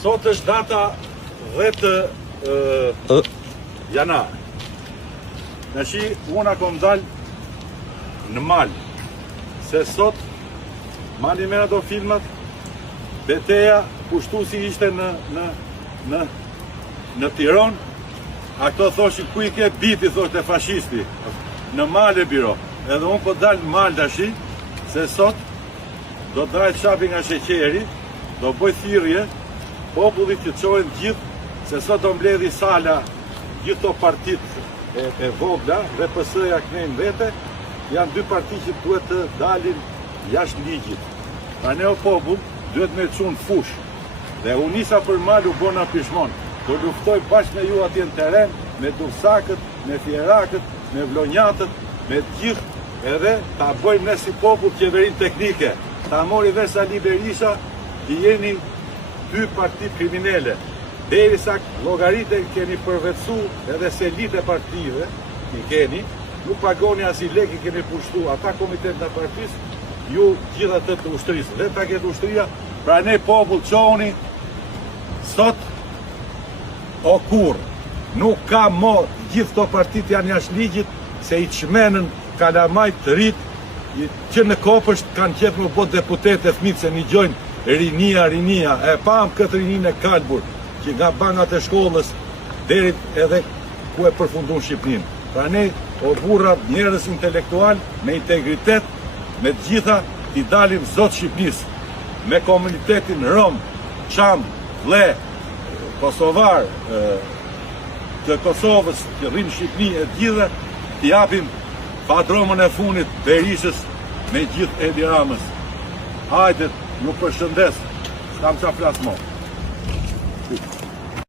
Sot është data 10 janar. Unë kom dal në mal, se sot mani me ato filmat, beteja kushtuesi ishte në Tiranë. Ato thoshin ku i ke biti, thoshte fashisti, në mal e biro. Edhe unë po dal në mal tashi, se sot do drejt shapi nga sheqeri, do bëj thirrje, popullit që çojnë gjithë, se sot do mbledhi sala gjithë to partit e vogla, dhe PS-ja knejnë vete, janë dy parti që duhet të dalin jashtë ligjit. Pra ne o popull duhet me çunë fush. Dhe u nisa për mal u bona pishmon. Do luftoj bashkë me ju atje në teren, me dursakët, me fjerakët, me vlonjatët, me gjithë, edhe ta bëjmë ne si popull qeverin teknike. Ta mori vesh Sali Berisha, që jeni dy parti kriminele. Derisa llogaritë keni përvetësu edhe selit e partive, i keni, nuk pagoni as i lek i keni pushtu, ata komitet në partisë, ju gjitha të ushtrisë. Dhe ta ketë ushtria, pra ne popull qoni, sot o kur, nuk ka mo, gjithë to partit janë jashtë ligjit, se i çmenën kalamajt të rrit, që në Kopësht kanë qef më bot deputet e fmitë, se një gjojnë rinia, e pam këtë rinin e kalbur, që nga bangat e shkollës, derit edhe ku e përfundun Shqipnin. Pra ne, o burra, njerëz intelektual, me integritet, me gjitha, t'i dalim zot Shqipnis, me komunitetin Rom, Çam, Vle, Kosovar, të Kosovës, që rrinë Shqipni e gjitha, t'i japim padromën e funit Berishës me gjithë Edi Ramës. Hajde, ju përshëndes, s'kam qa flas mo.